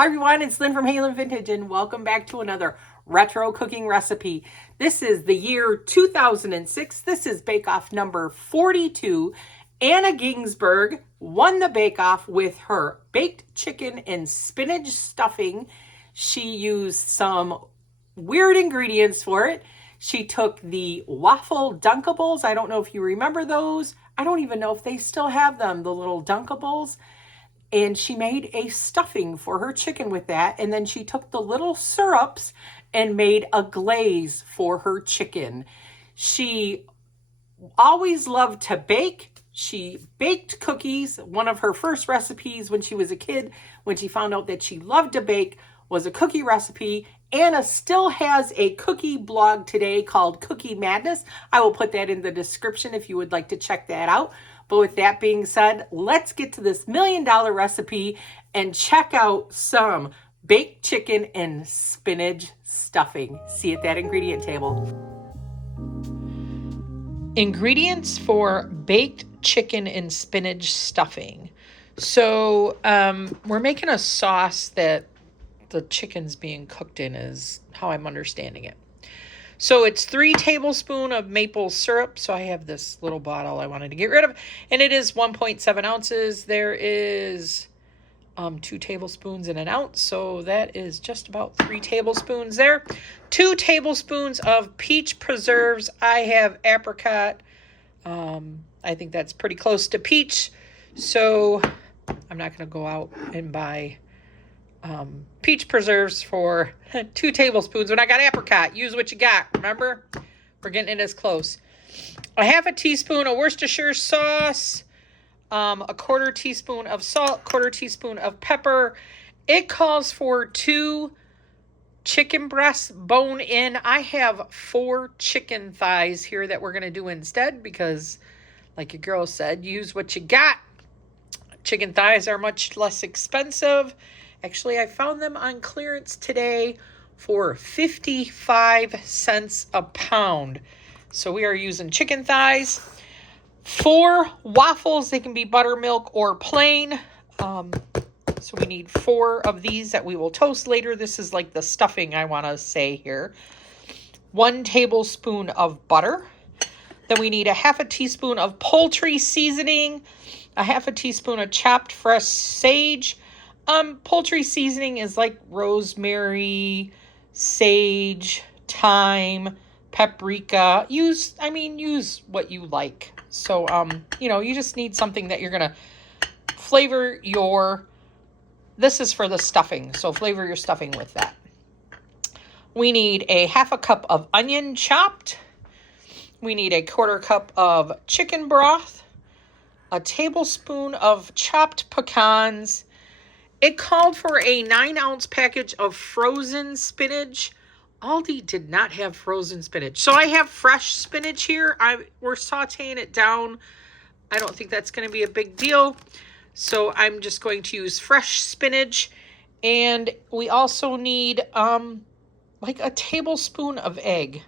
Hi everyone, it's Lynn from Halen Vintage and welcome back to another retro cooking recipe. This is the year 2006. This is Bake Off number 42. Anna Ginsberg won the Bake Off with her baked chicken and spinach stuffing. She used some weird ingredients for it. She took the waffle Dunkables. I don't know if you remember those. I don't even know if they still have them, the little Dunkables. And she made a stuffing for her chicken with that. And then she took the little syrups and made a glaze for her chicken. She always loved to bake. She baked cookies. One of her first recipes when she was a kid, when she found out that she loved to bake, was a cookie recipe. Anna still has a cookie blog today called Cookie Madness. I will put that in the description if you would like to check that out. But with that being said, let's get to this $1 million recipe and check out some baked chicken and spinach stuffing. See you at that ingredient table. Ingredients for baked chicken and spinach stuffing. So we're making a sauce that the chicken's being cooked in, is how I'm understanding it. So it's 3 tablespoons of maple syrup. So I have this little bottle I wanted to get rid of, and it is 1.7 ounces. There is 2 tablespoons in an ounce. So that is just about 3 tablespoons there. 2 tablespoons of peach preserves. I have apricot. I think that's pretty close to peach. So I'm not going to go out and buy peach preserves for 2 tablespoons when I got apricot. Use what you got. Remember, we're getting it as close. A half a teaspoon of Worcestershire sauce, a 1/4 teaspoon of salt, 1/4 teaspoon of pepper. It calls for 2 chicken breasts bone in. I have 4 chicken thighs here that we're going to do instead because, like your girl said, use what you got. Chicken thighs are much less expensive. Actually, I found them on clearance today for 55 cents a pound. So we are using chicken thighs. 4 waffles. They can be buttermilk or plain. So we need 4 of these that we will toast later. This is like the stuffing I want to say here. 1 tablespoon of butter. Then we need a half a teaspoon of poultry seasoning. A half a teaspoon of chopped fresh sage. Poultry seasoning is like rosemary, sage, thyme, paprika. Use what you like. So, you just need something that you're going to flavor your, this is for the stuffing. So flavor your stuffing with that. We need a half a cup of onion chopped. We need a 1/4 cup of chicken broth, a tablespoon of chopped pecans. It called for a 9-ounce package of frozen spinach. Aldi did not have frozen spinach. So I have fresh spinach here. We're sauteing it down. I don't think that's going to be a big deal. So I'm just going to use fresh spinach. And we also need like a tablespoon of egg.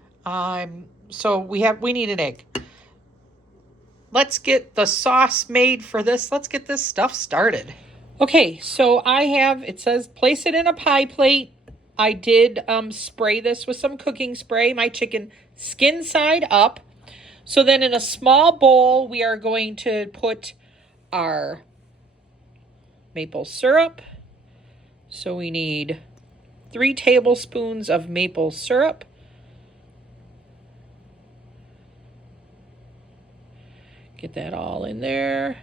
So we need an egg. Let's get the sauce made for this. Let's get this stuff started. Okay, so it says place it in a pie plate. I did spray this with some cooking spray, my chicken skin side up. So then in a small bowl, we are going to put our maple syrup. So we need 3 tablespoons of maple syrup. Get that all in there.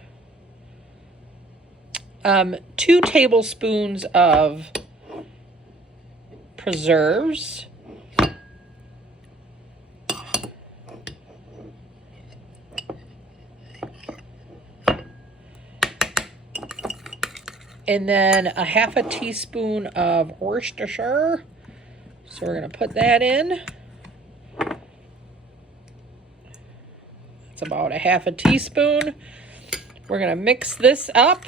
2 tablespoons of preserves. And then a half a teaspoon of Worcestershire. So we're going to put that in. That's about a half a teaspoon. We're going to mix this up.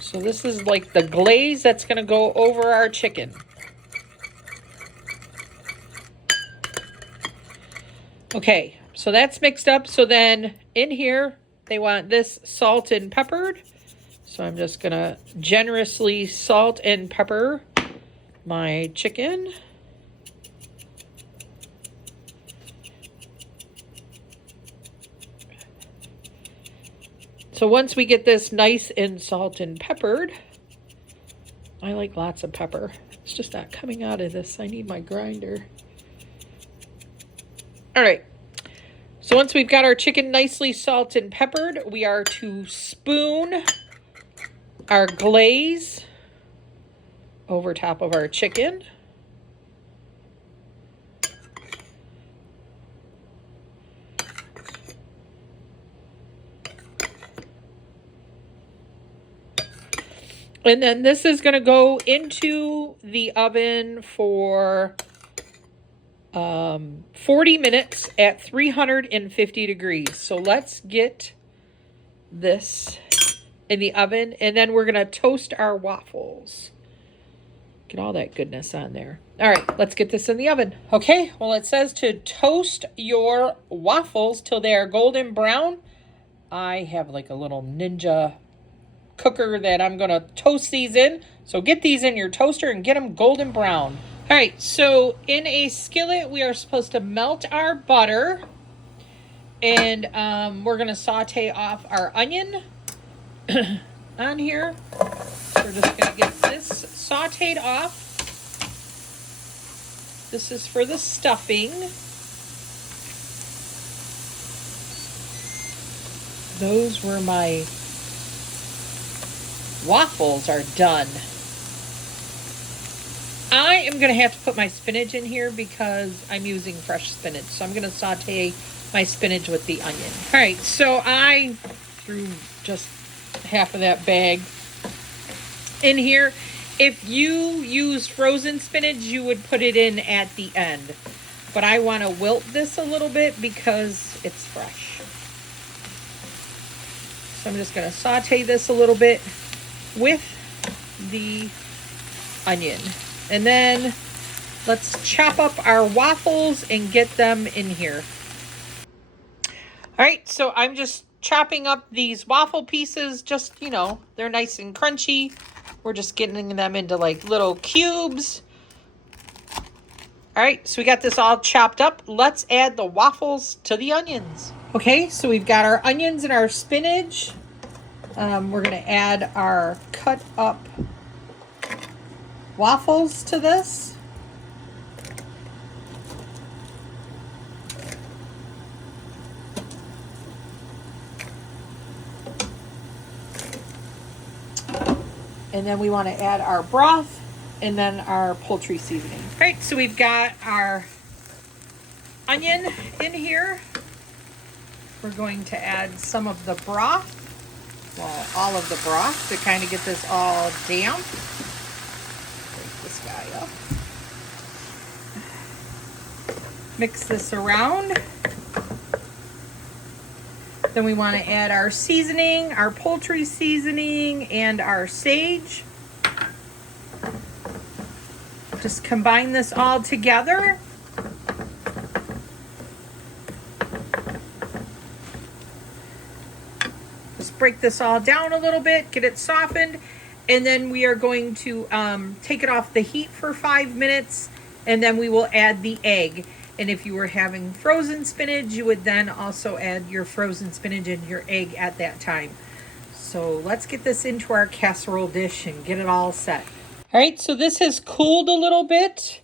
So this is like the glaze that's going to go over our chicken. Okay, so that's mixed up. So then in here, they want this salt and peppered. So I'm just gonna generously salt and pepper my chicken. So once we get this nice and salt and peppered, I like lots of pepper. It's just not coming out of this. I need my grinder. All right. So once we've got our chicken nicely salted and peppered, we are to spoon our glaze over top of our chicken. And then this is going to go into the oven for 40 minutes at 350 degrees. So let's get this in the oven, and then we're going to toast our waffles. Get all that goodness on there. All right, let's get this in the oven. Okay, well, it says to toast your waffles till they are golden brown. I have like a little ninja cooker that I'm going to toast these in. So get these in your toaster and get them golden brown. All right, so in a skillet, we are supposed to melt our butter. And we're going to saute off our onion on here. We're just going to get this sauteed off. This is for the stuffing. Those were my waffles are done. I am going to have to put my spinach in here because I'm using fresh spinach. So I'm going to saute my spinach with the onion. All right, so I threw just half of that bag in here. If you use frozen spinach, you would put it in at the end. But I want to wilt this a little bit because it's fresh. So I'm just going to saute this a little bit with the onion. And then let's chop up our waffles and get them in here. All right, so I'm just chopping up these waffle pieces. Just, you know, they're nice and crunchy. We're just getting them into like little cubes. All right, so we got this all chopped up. Let's add the waffles to the onions. Okay, so we've got our onions and our spinach. We're going to add our cut up waffles to this. And then we want to add our broth and then our poultry seasoning. All right, so we've got our onion in here. We're going to add some of the broth. Well, all of the broth to kind of get this all damp. Break this guy up. Mix this around. Then we want to add our seasoning, our poultry seasoning, and our sage. Just combine this all together. Just break this all down a little bit, get it softened, and then we are going to take it off the heat for 5 minutes, and then we will add the egg. And if you were having frozen spinach, you would then also add your frozen spinach and your egg at that time. So let's get this into our casserole dish and get it all set. All right, so this has cooled a little bit.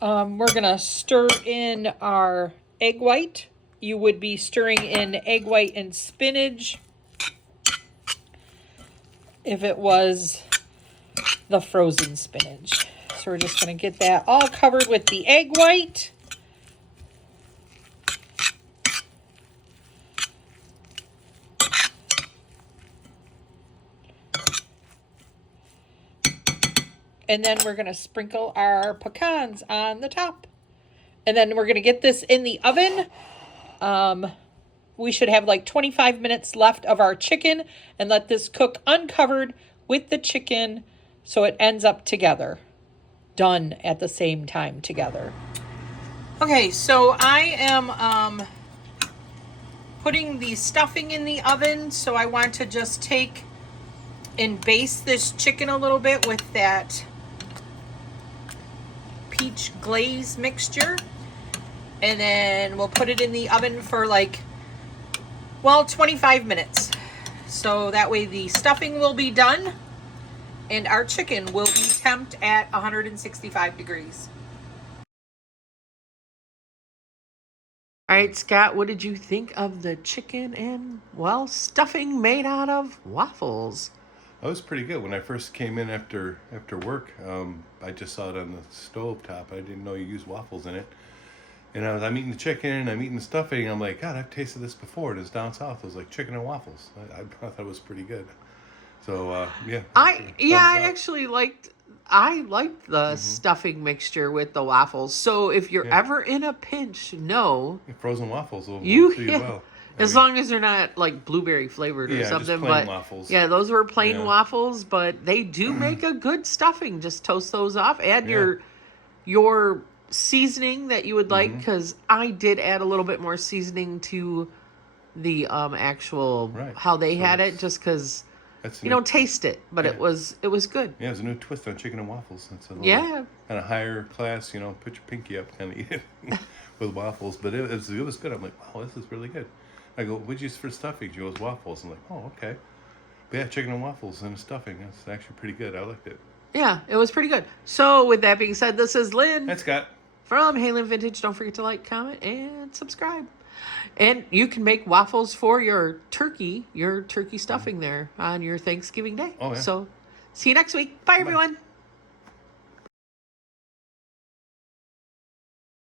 We're gonna stir in our egg white. You would be stirring in egg white and spinach if it was the frozen spinach. So we're just gonna get that all covered with the egg white. And then we're going to sprinkle our pecans on the top. And then we're going to get this in the oven. We should have like 25 minutes left of our chicken and let this cook uncovered with the chicken so it ends up together. Done at the same time together. Okay, so I am putting the stuffing in the oven. So I want to just take and baste this chicken a little bit with that peach glaze mixture. And then we'll put it in the oven for 25 minutes. So that way the stuffing will be done and our chicken will be temped at 165 degrees. All right, Scott, what did you think of the chicken and, stuffing made out of waffles? That was pretty good. When I first came in after work, I just saw it on the stove top. I didn't know you use waffles in it. And I'm eating the chicken, I'm eating the stuffing. I'm like, God, I've tasted this before. It was down south. It was like chicken and waffles. I thought it was pretty good. So yeah. I actually liked the stuffing mixture with the waffles. So if you're ever in a pinch, frozen waffles will do you well. As long as they're not like blueberry flavored or something. Just plain waffles. Yeah, those were plain waffles, but they do make a good stuffing. Just toast those off. Add your seasoning that you would like, because I did add a little bit more seasoning to the actual how they had it, just because you don't taste it, but it was good. Yeah, it was a new twist on chicken and waffles. It's a little kind of higher class, put your pinky up, kind of eat it with waffles. But it was good. I'm like, wow, this is really good. I go, what'd you use for stuffing? She goes, waffles. I'm like, oh, okay. But yeah, chicken and waffles and stuffing. That's actually pretty good. I liked it. Yeah, it was pretty good. So with that being said, this is Lynn. That's Scott. From Halen Vintage. Don't forget to like, comment, and subscribe. And you can make waffles for your turkey stuffing there on your Thanksgiving Day. Oh, yeah. So see you next week. Bye, everyone.